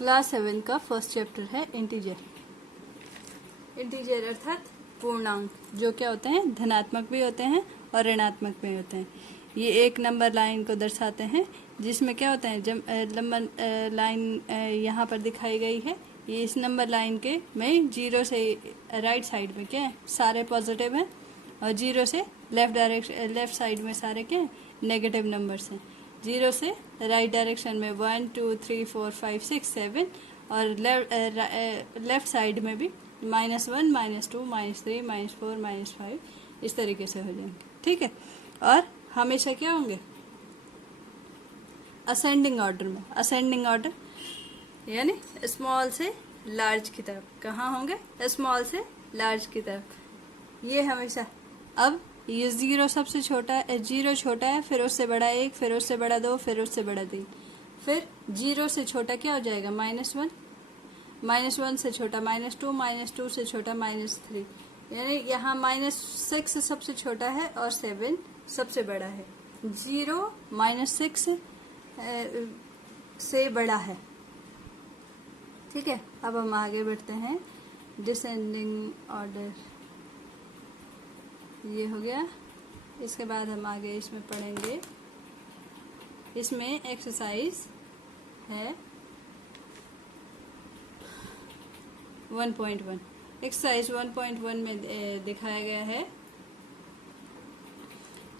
Class 7 का first chapter है integer. Integer अर्थात पूर्णांक, जो क्या होते हैं, धनात्मक भी होते हैं और ऋणात्मक भी होते हैं। ये एक नंबर लाइन को दर्शाते हैं, जिसमें क्या होता है, जब नंबर लाइन यहाँ पर दिखाई गई है, ये इस नंबर लाइन के में जीरो से राइट साइड में क्या है, सारे पॉजिटिव हैं, और जीरो से लेफ्ट साइड में सारे क्या हैं, नेगेटिव नंबर्स हैं। जीरो से राइट डायरेक्शन में 1 2 3 4 5 6 7 और लेफ्ट साइड में भी -1 -2 -3 -4 -5 इस तरीके से हो जाएंगे। ठीक है, और हमेशा क्या होंगे, असेंडिंग ऑर्डर में। असेंडिंग ऑर्डर यानी स्मॉल से लार्ज की तरफ। कहाँ होंगे, स्मॉल से लार्ज की तरफ। ये हमेशा, अब ये जीरो सबसे छोटा है, जीरो छोटा है, फिर उससे बड़ा 1, फिर उससे बड़ा 2, फिर उससे बड़ा 3, फिर जीरो से छोटा क्या हो जाएगा, -1, -1 से छोटा -2, -2 से छोटा -3, यानी यहाँ -6 सबसे छोटा है और 7 सबसे बड़ा है। 0 -6 से बड़ा है। ठीक है, अब हम आगे बढ़ते हैं। डिसेंडिंग ऑर्डर ये हो गया। इसके बाद हम आगे इसमें पढ़ेंगे। इसमें एक्सरसाइज है 1.1। एक्सरसाइज 1.1 में दिखाया गया है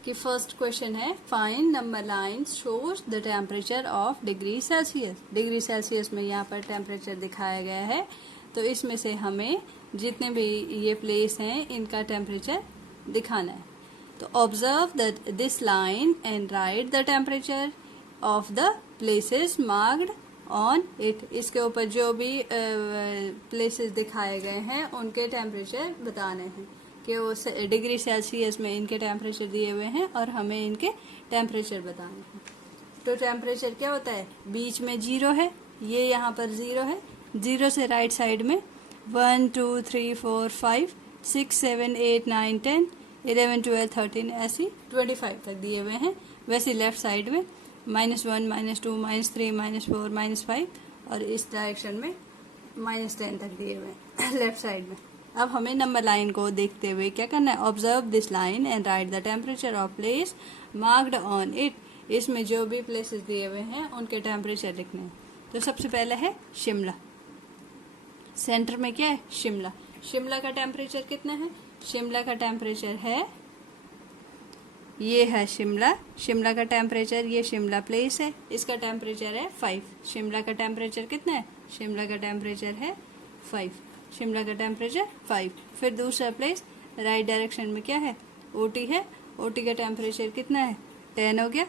कि फर्स्ट क्वेश्चन है, find number line shows the temperature of degree Celsius. Degree Celsius में यहाँ पर टेम्परेचर दिखाया गया है, तो इसमें से हमें जितने भी ये प्लेस हैं इनका टेम्परेचर दिखाना है। तो observe this line and right the temperature of the places marked on it. इसके ऊपर जो भी प्लेसेस दिखाए गए हैं उनके टेम्परेचर बताने हैं कि वो डिग्री सेल्सियस में इनके टेम्परेचर दिए हुए हैं और हमें इनके टेम्परेचर बताने हैं। तो टेम्परेचर क्या होता है, बीच में 0 है, ये यहाँ पर 0 है। 0 से राइट साइड में 1 2 3 4 5 6 7 8 9 10 11 12 13 ऐसी 25 तक दिए हुए हैं। वैसे लेफ्ट साइड में -1 -2 -3 -4 -5 और इस डायरेक्शन में -10 तक दिए हुए हैं लेफ्ट साइड में। अब हमें नंबर लाइन को देखते हुए क्या करना है, observe this line and right the temperature of place marked on it. इसमें जो भी प्लेसेस दिए हुए हैं उनके टेम्परेचर लिखने हैं। तो सबसे पहले है शिमला। सेंटर में क्या है, शिमला। शिमला का टेम्परेचर कितना है, शिमला का टेम्परेचर है, ये है शिमला। शिमला का टेम्परेचर, ये शिमला प्लेस है, इसका टेम्परेचर है 5। शिमला का टेम्परेचर कितना है, शिमला का टेम्परेचर है 5। शिमला का टेम्परेचर 5। फिर दूसरा प्लेस राइट डायरेक्शन में क्या है, ओटी है। ओटी का टेम्परेचर कितना है, 10 हो गया।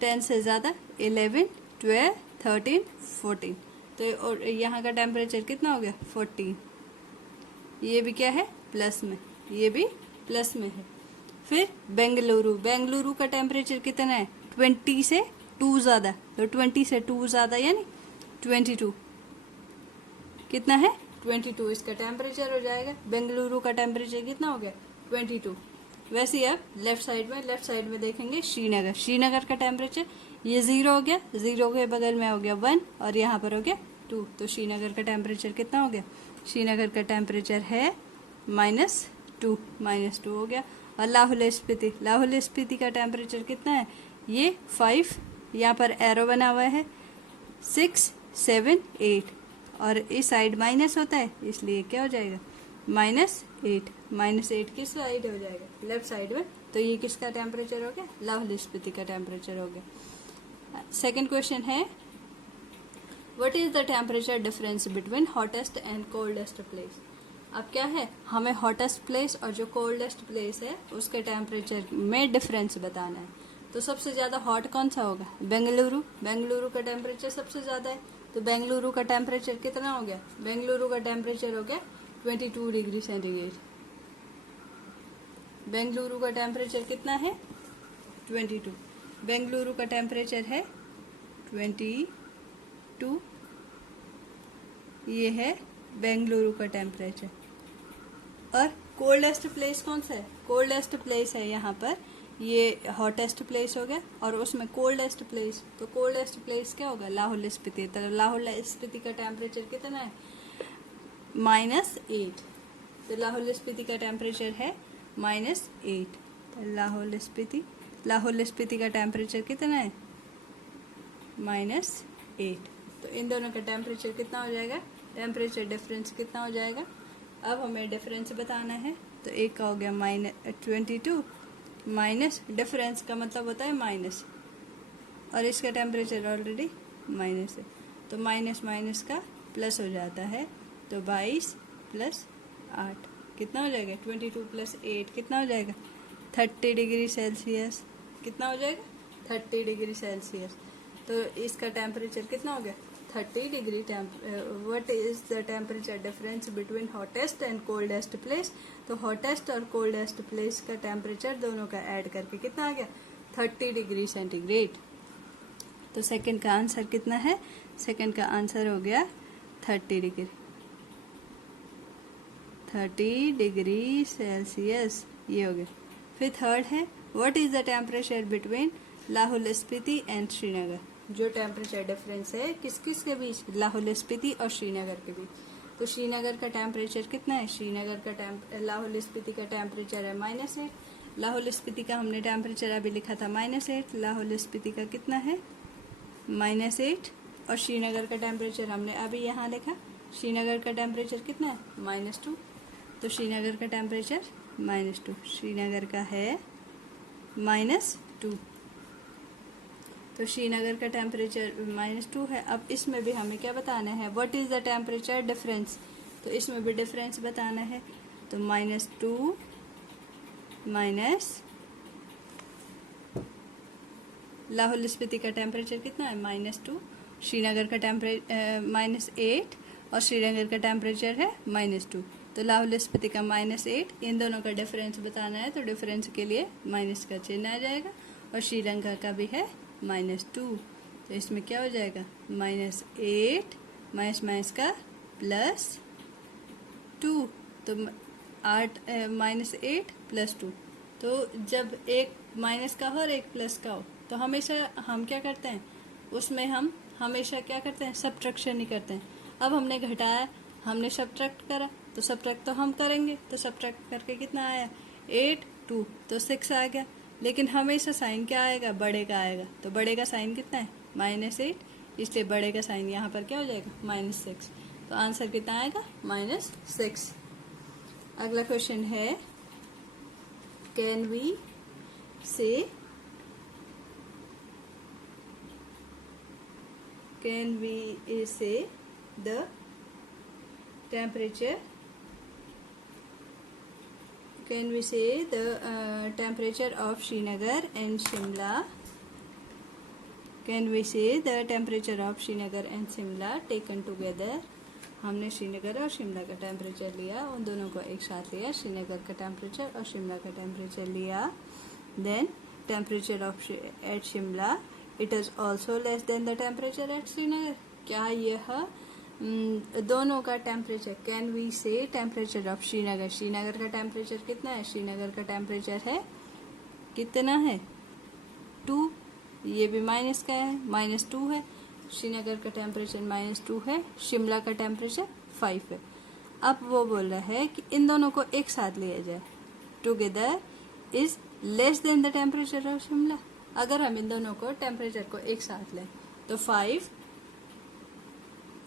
10 से ज़्यादा 11 12 13 14। तो यहाँ का टेम्परेचर कितना हो गया, 14। ये भी क्या है, प्लस में, ये भी प्लस में है। फिर बेंगलुरु। बेंगलुरु का टेम्परेचर कितना है, 20 से 2 ज़्यादा। तो 20 से 2 ज़्यादा यानी 22। कितना है, 22 इसका टेम्परेचर हो जाएगा। बेंगलुरु का टेम्परेचर कितना हो गया, 22। वैसे ही अब लेफ्ट साइड में देखेंगे श्रीनगर। श्रीनगर का टेम्परेचर ये 0 हो गया, 0 के बगल में हो गया 1 और यहाँ पर हो गया 2। तो श्रीनगर का टेम्परेचर कितना हो गया, श्रीनगर का टेम्परेचर है -2 हो गया। और लाहौल स्पीति। लाहौल स्पीति का टेम्परेचर कितना है, ये 5, यहाँ पर एरो बना हुआ है, 6 7 8 और इस साइड माइनस होता है, इसलिए क्या हो जाएगा, -8। -8 किस साइड हो जाएगा, लेफ्ट साइड में। तो ये किसका टेम्परेचर हो गया, लाहौल स्पीति का टेम्परेचर हो गया। सेकंड क्वेश्चन है, what is the temperature difference between hottest and coldest place. अब क्या है, हमें हॉटेस्ट प्लेस और जो कोल्डेस्ट प्लेस है उसके टेम्परेचर में डिफरेंस बताना है। तो सबसे ज़्यादा हॉट कौन सा होगा, बेंगलुरु। बेंगलुरु का टेम्परेचर सबसे ज़्यादा है, तो बेंगलुरु का टेम्परेचर कितना हो गया, बेंगलुरु का टेम्परेचर हो गया 22 डिग्री सेंटीग्रेड। बेंगलुरु का टेम्परेचर कितना है, 22। बेंगलुरु का टेम्परेचर है 22। ये है बेंगलुरु का टेम्परेचर। और कोल्डेस्ट प्लेस कौन सा है, कोल्डेस्ट प्लेस है यहाँ पर ये हॉटेस्ट प्लेस हो गया और उसमें कोल्डेस्ट प्लेस, तो कोल्डेस्ट प्लेस क्या होगा, लाहौल स्पीति। तो लाहौल स्पीति का टेम्परेचर कितना है, -8। तो लाहौल स्पीति का टेम्परेचर है -8। तो लाहौल स्पीति का टेम्परेचर कितना है, -8। तो इन दोनों का टेम्परेचर कितना हो जाएगा, टेम्परेचर डिफरेंस कितना हो जाएगा। अब हमें डिफरेंस बताना है, तो एक का हो गया -22, माइनस डिफरेंस का मतलब होता है माइनस, और इसका टेम्परेचर ऑलरेडी माइनस है, तो माइनस माइनस का प्लस हो जाता है। तो 22 + 8 कितना हो जाएगा, 22 + 8 कितना हो जाएगा, 30 डिग्री सेल्सियस। कितना हो जाएगा, 30 डिग्री सेल्सियस। तो इसका टेम्परेचर कितना हो गया, 30 degree. What is the temperature difference between hottest and coldest place. तो हॉटेस्ट और कोल्डेस्ट प्लेस का टेम्परेचर दोनों का ऐड करके कितना आ गया, 30 डिग्री सेंटीग्रेड। तो सेकंड का आंसर कितना है, सेकंड का आंसर हो गया 30 डिग्री सेल्सियस, ये हो गया। फिर थर्ड है, what is the temperature between Lahaul Spiti and Srinagar. जो टेम्परेचर डिफरेंस है किस किस के बीच, लाहौल स्पीति और श्रीनगर के बीच। तो श्रीनगर का टेम्परेचर कितना है, श्रीनगर का लाहौल स्पीति का टेम्परेचर है -8। लाहौल स्पीति का हमने टेम्परेचर अभी लिखा था -8, लाहौल स्पीति का कितना है -8, और श्रीनगर का टेम्परेचर हमने अभी यहाँ लिखा, श्रीनगर का टेम्परेचर कितना है -2। तो श्रीनगर का टेम्परेचर -2, श्रीनगर का है -2। तो श्रीनगर का टेम्परेचर -2 है। अब इसमें भी हमें क्या बताना है, what is the temperature difference. तो इसमें भी डिफरेंस बताना है। तो -2 माइनस लाहौल स्पीति का टेम्परेचर कितना है -2, श्रीनगर का टेम्परेचर -8 और श्रीनगर का टेम्परेचर है -2। तो लाहौल स्पीति का -8, इन दोनों का डिफरेंस बताना है, तो डिफरेंस के लिए माइनस का चिन्ह आ जाएगा, और श्रीलंका का भी है -2। तो इसमें क्या हो जाएगा, -8 माइनस का +2, तो 8 -8 + 2। तो जब एक माइनस का हो और एक प्लस का हो, तो हमेशा हम क्या करते हैं, उसमें हम हमेशा क्या करते हैं, सब्ट्रैक्शन ही करते हैं। अब हमने घटाया, हमने सब्ट्रैक्ट करा, तो सब्ट्रैक्ट तो हम करेंगे, तो सब्ट्रैक्ट करके कितना आया 8, 2 तो 6 आ गया। लेकिन हमेशा साइन क्या आएगा, बड़े का आएगा। तो बड़े का साइन कितना है -8, इसलिए बड़े का साइन यहाँ पर क्या हो जाएगा -6। तो आंसर कितना आएगा -6। अगला क्वेश्चन है, कैन वी से the temperature, can we say the temperature of Srinagar and Shimla, can we say the temperature of Srinagar and Shimla taken together। हमने श्रीनगर और शिमला का टेम्परेचर लिया, उन दोनों को एक साथ लिया, श्रीनगर का टेम्परेचर और शिमला का टेम्परेचर लिया। Then temperature of at Shimla it is also less than the temperature at Srinagar. क्या यह दोनों का temperature, can we say temperature of Srinagar, Srinagar का टेम्परेचर कितना है, श्रीनगर का टेम्परेचर है कितना है 2, ये भी माइनस का है -2 है, श्रीनगर का टेम्परेचर -2 है, शिमला का टेम्परेचर 5 है। अब वो बोल रहा है कि इन दोनों को एक साथ लिया जाए, together is less than the temperature of Shimla. अगर हम इन दोनों को टेम्परेचर को एक साथ लें तो 5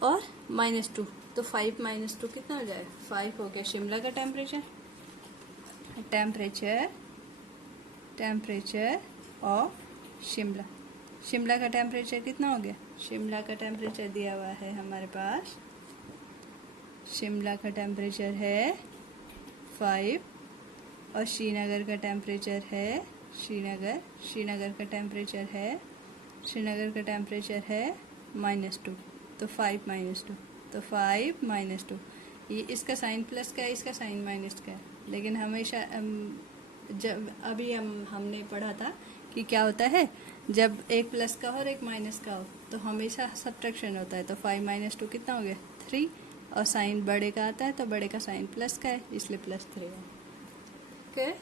और -2, तो 5 - 2 कितना हो जाएगा, 5 हो गया शिमला का temperature. Temperature of Shimla, Shimla का टेम्परेचर कितना हो गया, शिमला का टेम्परेचर दिया हुआ है हमारे पास, शिमला का टेम्परेचर है 5 और श्रीनगर का टेम्परेचर है श्रीनगर का टेम्परेचर है -2, तो 5 - 2, तो 5 - 2, ये इसका साइन प्लस का है, इसका साइन माइनस का है। लेकिन हमेशा जब अभी हमने पढ़ा था कि क्या होता है, जब एक प्लस का हो और एक माइनस का हो तो हमेशा सब्ट्रैक्शन होता है। तो 5 - 2 कितना हो गया 3, और साइन बड़े का आता है तो बड़े का साइन प्लस का है, इसलिए +3 है। ओके,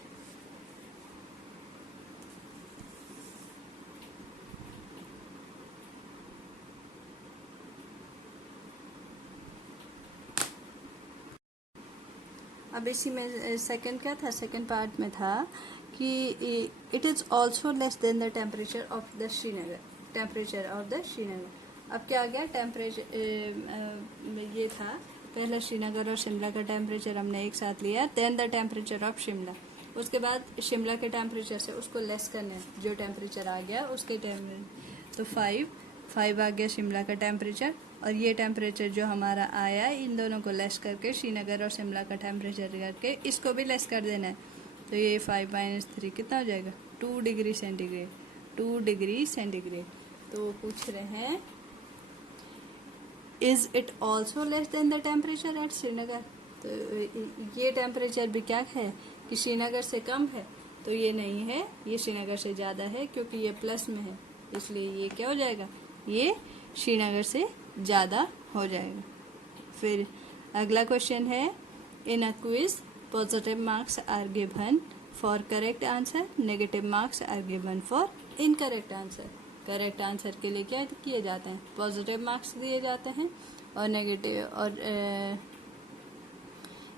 अब इसी में सेकंड क्या था, सेकंड पार्ट में था कि it is also less than the temperature of the Srinagar, temperature of the Srinagar. अब क्या आ गया, टेम्परेचर ये था पहले श्रीनगर और शिमला का टेम्परेचर हमने एक साथ लिया, then the temperature of Shimla, उसके बाद शिमला के टेम्परेचर से उसको लेस करना है, जो टेम्परेचर आ गया उसके तो 5 आ गया शिमला का टेम्परेचर, और ये टेम्परेचर जो हमारा आया इन दोनों को लेस करके श्रीनगर और शिमला का टेम्परेचर करके इसको भी लेस कर देना है। तो ये 5 - 3 कितना हो जाएगा, 2 डिग्री सेंटीग्रेड, 2 डिग्री सेंटीग्रेड। तो पूछ रहे हैं is it also less than the temperature at Srinagar. तो ये टेम्परेचर भी क्या है कि श्रीनगर से कम है, तो ये नहीं है, ये श्रीनगर से ज़्यादा है क्योंकि ये प्लस में है, इसलिए ये क्या हो जाएगा, ये श्रीनगर से ज़्यादा हो जाएगा। फिर अगला क्वेश्चन है, in a quiz positive marks are given for correct answer, negative marks are given for incorrect answer. Correct answer के लिए क्या किए जाते हैं, पॉजिटिव मार्क्स दिए जाते हैं, और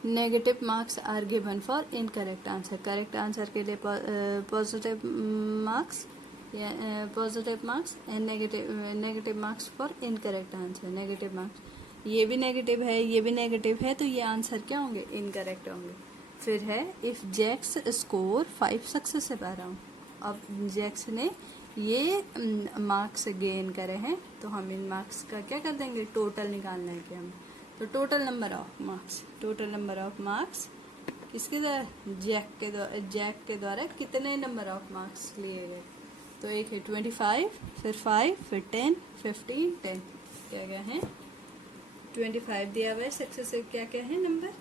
negative marks are given for incorrect answer. Correct answer के लिए positive marks and negative marks for incorrect answer. Negative marks, ये भी नेगेटिव है, ये भी नेगेटिव है, तो ये आंसर क्या होंगे, इनकरेक्ट होंगे। फिर है if Jack's score 5 successive around. अब जैक्स ने ये मार्क्स गेन करे हैं, तो हम इन मार्क्स का क्या कर देंगे, टोटल निकालना है कि हमें, तो टोटल नंबर ऑफ मार्क्स किसके द्वारा, जैक के द्वारा कितने नंबर ऑफ मार्क्स लिए गए। तो एक है 25, फिर 5, फिर 10, 15, 10 क्या क्या है, 25 दिया हुआ है, सक्सेसिव क्या क्या है नंबर,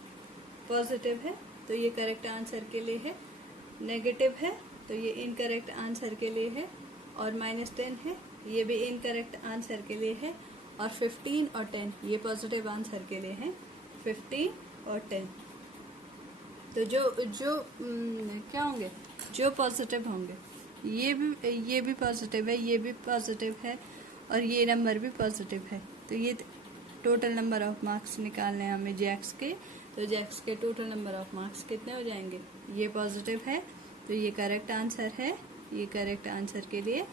पॉजिटिव है, तो ये करेक्ट आंसर के लिए है, नेगेटिव है तो ये इनकरेक्ट आंसर के लिए है, और -10 है, ये भी इनकरेक्ट आंसर के लिए है, और 15 और 10 ये पॉजिटिव आंसर के लिए है, 15 और 10। तो जो क्या होंगे, जो पॉजिटिव होंगे, ये भी पॉजिटिव है, ये भी पॉजिटिव है, और ये नंबर भी पॉजिटिव है, तो ये टोटल नंबर ऑफ मार्क्स निकालने हैं हमें जैक्स के। तो जैक्स के टोटल नंबर ऑफ मार्क्स कितने हो जाएंगे, ये पॉजिटिव है तो ये करेक्ट आंसर है, ये करेक्ट आंसर के लिए,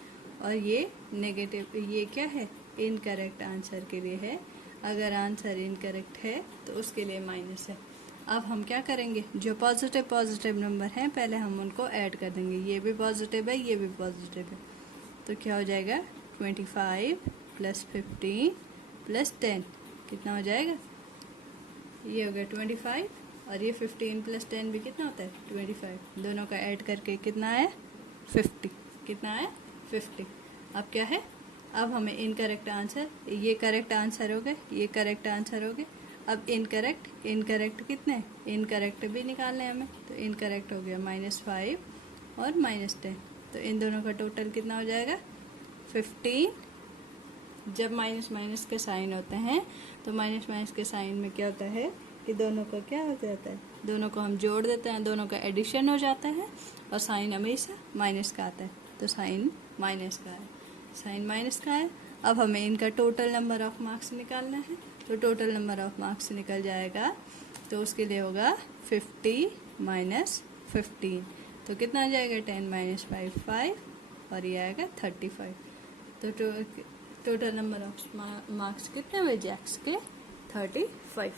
और ये नेगेटिव, ये क्या है, इनकरेक्ट आंसर के लिए है। अगर आंसर इनकरेक्ट है तो उसके लिए माइनस है। अब हम क्या करेंगे, जो पॉजिटिव नंबर हैं पहले हम उनको ऐड कर देंगे, ये भी पॉजिटिव है, ये भी पॉजिटिव है, तो क्या हो जाएगा 25 + 15 + 10 कितना हो जाएगा, ये हो गया 25, और ये 15 + 10 भी कितना होता है 25, दोनों का ऐड करके कितना है 50, कितना है 50। अब क्या है, अब हमें इनकरेक्ट आंसर, ये करेक्ट आंसर हो गए, ये करेक्ट आंसर हो गए, अब इनकरेक्ट कितने, इनकरेक्ट भी निकालना है हमें, तो इनकरेक्ट हो गया -5 और -10, तो इन दोनों का टोटल कितना हो जाएगा 15। जब माइनस के साइन होते हैं तो माइनस के साइन में क्या होता है कि दोनों का क्या हो जाता है, दोनों को हम जोड़ देते हैं, दोनों का एडिशन हो जाता है, और साइन हमेशा माइनस का आता है, तो साइन माइनस का है, साइन माइनस का है। अब हमें इनका टोटल नंबर ऑफ मार्क्स निकालना है, तो टोटल नंबर ऑफ मार्क्स निकल जाएगा, तो उसके लिए होगा 50 - 15, तो कितना आ जाएगा 10 - 5 5, और ये आएगा 35। तो टोटल नंबर ऑफ मार्क्स कितने हुए जैक्स के 35।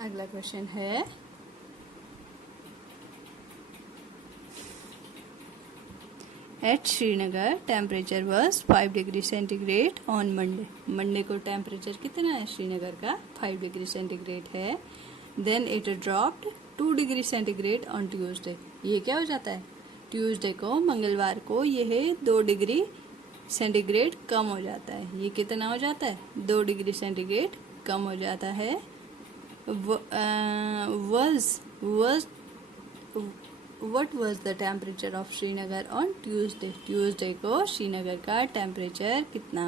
अगला क्वेश्चन है, at Srinagar temperature was 5 degree centigrade on Monday को टेम्परेचर कितना है श्रीनगर का 5 डिग्री सेंटीग्रेड है। Then it dropped 2 degree centigrade on Tuesday, ये क्या हो जाता है, ट्यूसडे को, मंगलवार को यह 2 डिग्री सेंटीग्रेड कम हो जाता है। ये कितना हो जाता है 2 डिग्री सेंटीग्रेड कम हो जाता है। What was the temperature of Srinagar on Tuesday? Tuesday को श्रीनगर का टेम्परेचर कितना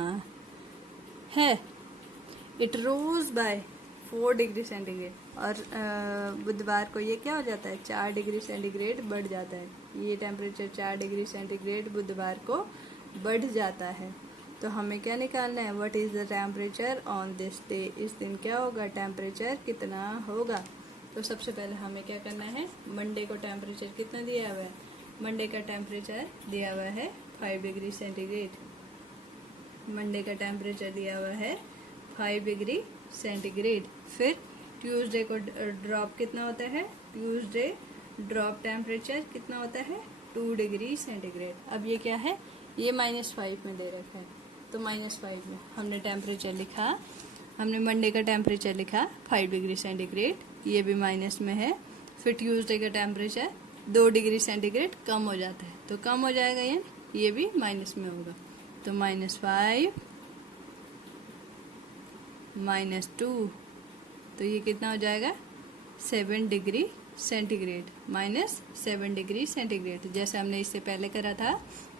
है, it rose by 4 degree centigrade, और बुधवार को ये क्या हो जाता है 4 डिग्री सेंटीग्रेड बढ़ जाता है, ये टेम्परेचर 4 डिग्री सेंटीग्रेड बुधवार को बढ़ जाता है। तो हमें क्या निकालना है, what is the temperature on this day, इस दिन क्या होगा, टेम्परेचर कितना होगा। तो सबसे पहले हमें क्या करना है, मंडे को टेम्परेचर कितना दिया हुआ है, मंडे का टेम्परेचर दिया हुआ है 5 डिग्री सेंटीग्रेड, मंडे का टेम्परेचर दिया हुआ है 5 डिग्री सेंटीग्रेड। फिर ट्यूसडे को ड्रॉप कितना होता है, ट्यूसडे ड्रॉप टेम्परेचर कितना होता है 2 डिग्री सेंटीग्रेड। अब ये क्या है, ये -5 में दे रखा है, तो -5 में हमने टेम्परेचर लिखा, हमने मंडे का टेम्परेचर लिखा 5 डिग्री सेंटीग्रेड, ये भी माइनस में है। फिर ट्यूसडे का टेम्परेचर 2 डिग्री सेंटीग्रेड कम हो जाता है, तो कम हो जाएगा ये भी माइनस में होगा, तो -5 -2, तो ये कितना हो जाएगा 7 डिग्री सेंटीग्रेड, -7 डिग्री सेंटीग्रेड। जैसे हमने इससे पहले करा था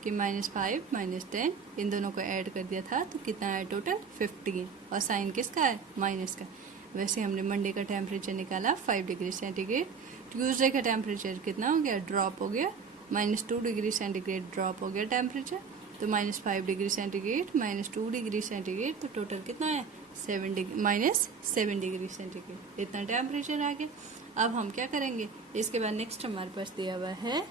कि -5 -10 इन दोनों को ऐड कर दिया था, तो कितना है टोटल 15, और साइन किसका है, माइनस का। वैसे हमने मंडे का टेम्परेचर निकाला 5 डिग्री सेंटीग्रेड, ट्यूसडे का टेम्परेचर कितना हो गया, ड्रॉप हो गया, -2 डिग्री सेंटीग्रेड ड्रॉप हो गया टेम्परेचर, तो -5 डिग्री सेंटीग्रेड -2 डिग्री सेंटीग्रेड, तो टोटल कितना है -7 डिग्री सेंटीग्रेड, इतना टेम्परेचर आ गया। अब हम क्या करेंगे, इसके बाद नेक्स्ट हमारे पास दिया हुआ है,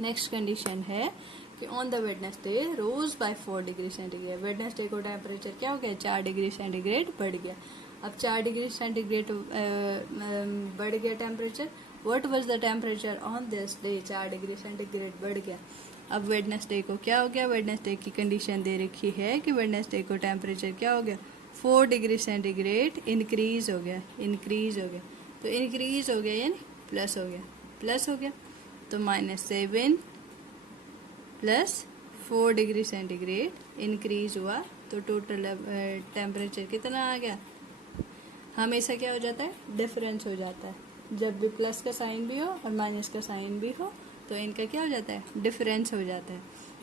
नेक्स्ट कंडीशन है कि on the Wednesday rose by 4 degree centigrade, Wednesday को टेम्परेचर क्या हो गया 4 डिग्री सेंटीग्रेड बढ़ गया। अब 4 डिग्री सेंटीग्रेड बढ़ गया temperature, what was the temperature on this day, 4 degree centigrade बढ़ गया। अब वेडनेसडे को क्या हो गया, वेडनेसडे की कंडीशन दे रखी है कि वेडनेसडे को टेम्परेचर क्या हो गया 4 डिग्री सेंटीग्रेड इंक्रीज हो गया, इंक्रीज हो गया, तो इंक्रीज हो गया यानी प्लस हो गया, प्लस हो गया, तो -7 प्लस 4 डिग्री सेंटीग्रेड इंक्रीज हुआ, तो टोटल टेम्परेचर कितना आ गया। हमेशा क्या हो जाता है, डिफरेंस हो जाता है, जब भी प्लस का साइन भी हो और माइनस का साइन भी हो तो इनका क्या हो जाता है, डिफरेंस हो जाता है।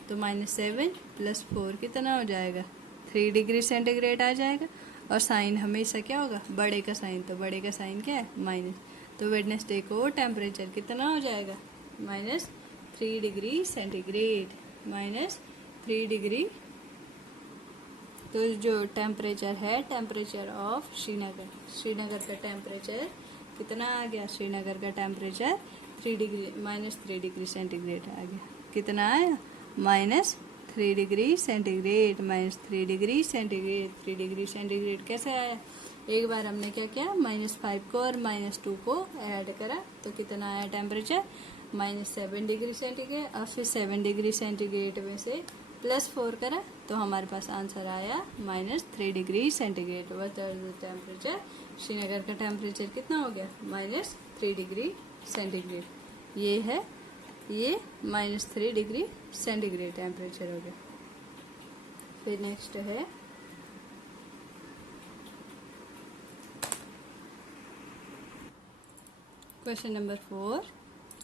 तो -7 + 4 कितना हो जाएगा 3 डिग्री सेंटीग्रेड आ जाएगा, और साइन हमेशा क्या होगा, बड़े का साइन, तो बड़े का साइन क्या है माइनस, तो वेडनेसडे को टेम्परेचर कितना हो जाएगा -3 डिग्री सेंटीग्रेड, -3 डिग्री। तो जो टेम्परेचर है, टेम्परेचर ऑफ श्रीनगर, श्रीनगर का टेम्परेचर कितना आ गया, श्रीनगर का टेम्परेचर -3 डिग्री सेंटीग्रेड आ गया, कितना आया -3 degree centigrade, -3 degree centigrade, 3 degree centigrade कैसे आया, एक बार हमने क्या किया -5 को और -2 को ऐड करा, तो कितना आया टेम्परेचर -7 डिग्री सेंटीग्रेड, और फिर 7 डिग्री सेंटीग्रेड में से +4 करा, तो हमारे पास आंसर आया -3 डिग्री सेंटीग्रेड। वह टेम्परेचर, श्रीनगर का टेम्परेचर कितना हो गया -3 डिग्री सेंटीग्रेड, ये है, ये -3 डिग्री सेंटीग्रेड टेम्परेचर हो गया। फिर नेक्स्ट है क्वेश्चन नंबर 4।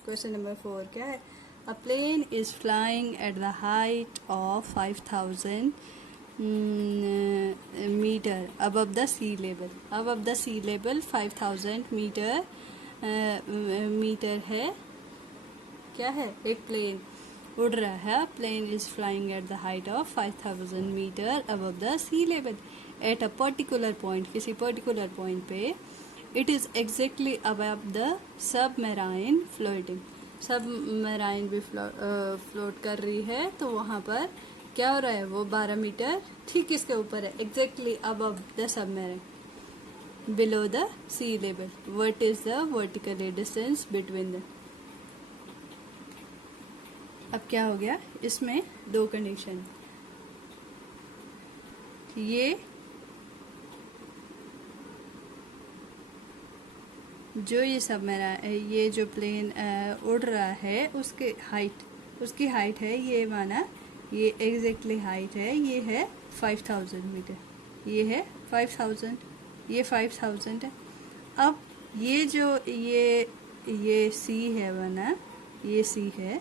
क्वेश्चन नंबर 4 क्या है, a plane is flying at the height of 5000 metre above the sea level, above the sea level 5000 metre है, क्या है, एक प्लेन उड़ रहा है, plane is flying at the height of 5000 metre above the sea level at a particular point, किसी particular point पे, it is exactly above the submarine floating, submarine भी फ्लोट कर रही है, तो वहाँ पर क्या हो रहा है, वो 12 मीटर ठीक इसके ऊपर है, exactly above the submarine, below the sea level, what is the vertical distance between the. अब क्या हो गया, इसमें दो कंडीशन, ये जो ये सबमराइन, ये जो प्लेन उड़ रहा है उसके हाइट, उसकी हाइट है, ये माना ये एग्जैक्टली हाइट है, ये है 5000 मीटर, ये है 5000, ये 5000 है। अब ये जो ये सी है बना, ये सी है,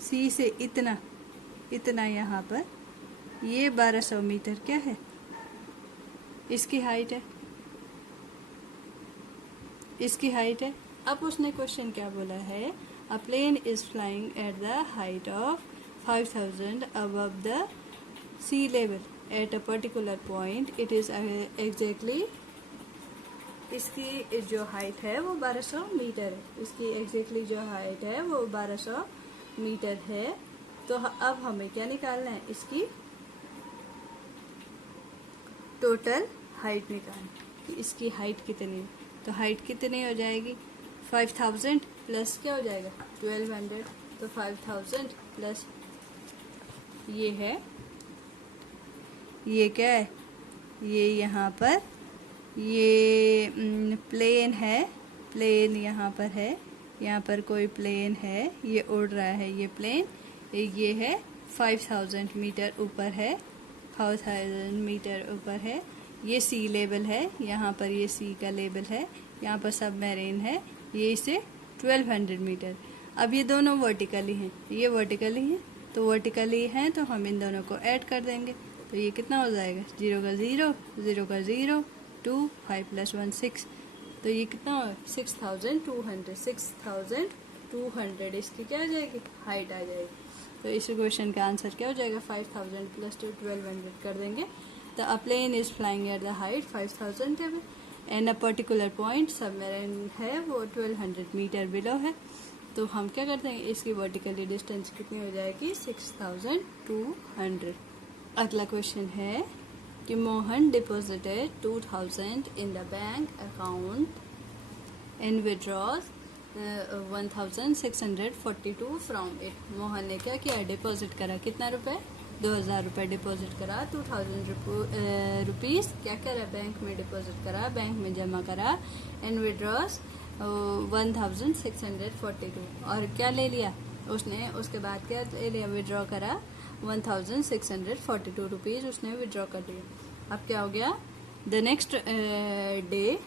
सी से इतना यहाँ पर ये 1200 मीटर क्या है, इसकी हाइट है, इसकी हाइट है। अब उसने क्वेश्चन क्या बोला है, a plane is flying at the height of 5,000 above the sea level at a particular point. It is exactly, इसकी जो हाइट है वो 1200 मीटर है। इसकी एग्जैक्टली जो हाइट है वो 1200 मीटर है। तो अब हमें क्या निकालना है, इसकी टोटल हाइट निकालनी, कि इसकी हाइट कितनी है। तो हाइट कितनी हो जाएगी, 5000 प्लस क्या हो जाएगा 1200। तो 5000 प्लस ये है, ये क्या है, ये यहाँ पर ये प्लेन है, प्लेन यहाँ पर है, यहाँ पर कोई प्लेन है, ये उड़ रहा है ये प्लेन, ये है 5000 मीटर ऊपर है, 5000 मीटर ऊपर है। ये सी लेवल है, यहाँ पर ये सी का लेवल है, यहाँ पर सबमरीन है, ये इसे 1200 मीटर। अब ये दोनों वर्टिकली हैं, ये वर्टिकली हैं, तो वर्टिकली हैं तो हम इन दोनों को ऐड कर देंगे। तो ये कितना हो जाएगा, 0 का 0, 0 का 0, 2, 5 + 1 6। तो ये कितना होगा 6200, 6200 इसकी क्या आ जाएगी, हाइट आ जाएगी। तो इस क्वेश्चन का आंसर क्या हो जाएगा, 5000 + 1200 कर देंगे। The a plane is flying at the height 5000 and a particular point submarine है वो 1200 मीटर बिलो है। तो हम क्या करते हैं, इसकी वर्टिकली डिस्टेंस कितनी हो जाएगी, 6200। अगला क्वेश्चन है कि Mohan deposited 2000 in the bank account and withdraws 1642 from it. Mohan ने क्या किया, डिपॉजिट करा, कितना रुपए, 2000 रुपये डिपॉजिट करा, 2000 रुपीज़ क्या करा, बैंक में डिपॉजिट करा, बैंक में जमा करा, एंड विड्रॉज 1642। और क्या ले लिया उसने, उसके बाद क्या ले लिया, विड्रॉ करा 1642 रुपीज़ उसने विड्रॉ कर लिया। अब क्या हो गया, द नेक्स्ट डे